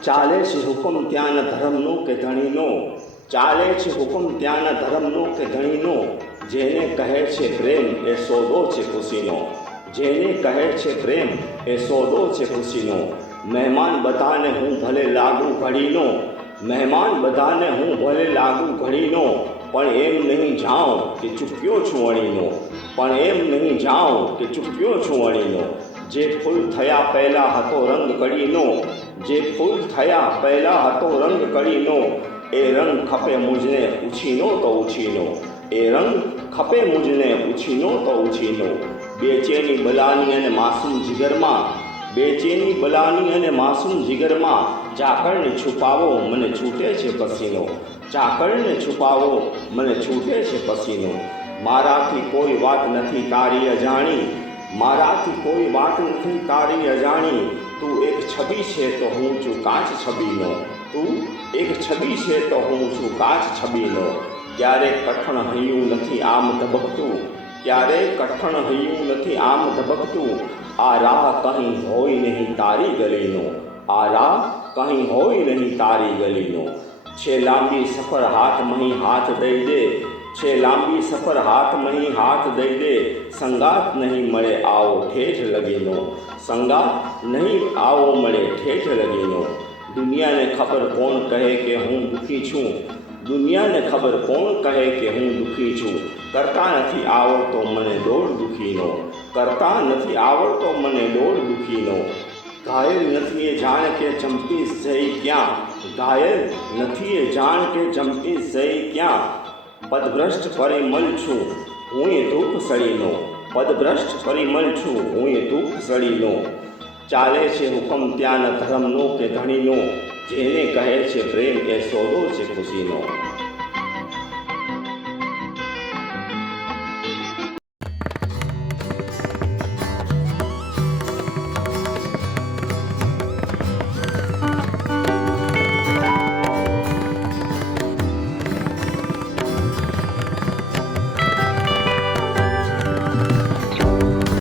ચાલે છે હુકમ ત્યાંના ધર્મનો કે ધણીનો ચાલે છે હુકમ ત્યાંના ધર્મનો કે ધણીનો જેને કહે છે પ્રેમ એ સોદો છે ખુશીનો જેને કહે છે પ્રેમ એ સોદો છે ખુશીનો મહેમાન બધાને હું ભલે લાગુ ઘડીનો મહેમાન બધાને હું ભલે લાગુ ઘડીનો પણ એમ નહીં જાઉં કે ચૂક્યો છું અણીનો પણ એમ નહીં જાઉં કે ચૂક્યો છું અણીનો જે ફૂલ થયા પહેલાં હતો રંગ કડીનો જે ફૂલ થયા પહેલાં હતો રંગ કડીનો એ રંગ ખપે મુજને ઉછીનો તો ઉછીનો, એ રંગ ખપે મુજને ઉછીનો તો ઉછીનો. બેચેની બલાની અને માસૂમ જીગરમાં બેચેની બલાની અને માસૂમ જીગરમાં ચાકળને છુપાવો, મને છૂટે છે પસીનો. ચાકળને છુપાવો, મને છૂટે છે પસીનો. મારાથી કોઈ વાત નથી તારી અજાણી મારાથી કોઈ વાત નથી તારી અજાણી તું એક છબી છે તો હું છું કાચ છબીનો તું એક છબી છે તો હું છું કાચ છબીનો ક્યારેક કઠણ હૈયું નથી આમ ધબકતું ક્યારેક કઠણ હૈયું નથી આમ ધબકતું આ રાહ કંઈ હોય નહીં તારી ગલીનો આ રાહ કંઈ હોય નહીં તારી ગલીનો છે લાંબી સફર હાથ મહી હાથ દઈ દે છે લાંબી સફર હાથ મહી હાથ દઈ દે સંગાત નહીં મળે આવો ઠેઠ લગીનો સંગાત નહીં આવો મળે ઠેઠ લગીનો દુનિયાને ખબર કોણ કહે કે હું દુઃખી છું દુનિયાને ખબર કોણ કહે કે હું દુઃખી છું કરતા નથી આવડતો મને દોડ દુઃખીનો કરતા નથી આવડતો મને દોડ દુઃખીનો ઘાયલ નથી એ જાણ કે ચંપી જઈ ક્યાં ઘાયલ નથી એ જાણ કે ચંપી જઈ ક્યાં પદભ્રષ્ટ પરિમલ છું, હું એ ધૂપ સળીનો. પદભ્રષ્ટ પરિમલ છું, હું એ ધૂપ સળીનો. ચાલે છે હુકમ ત્યાંના ધર્મનો કે ધણીનો, જેને કહે છે પ્રેમ એ સોદો છે ખુશીનો.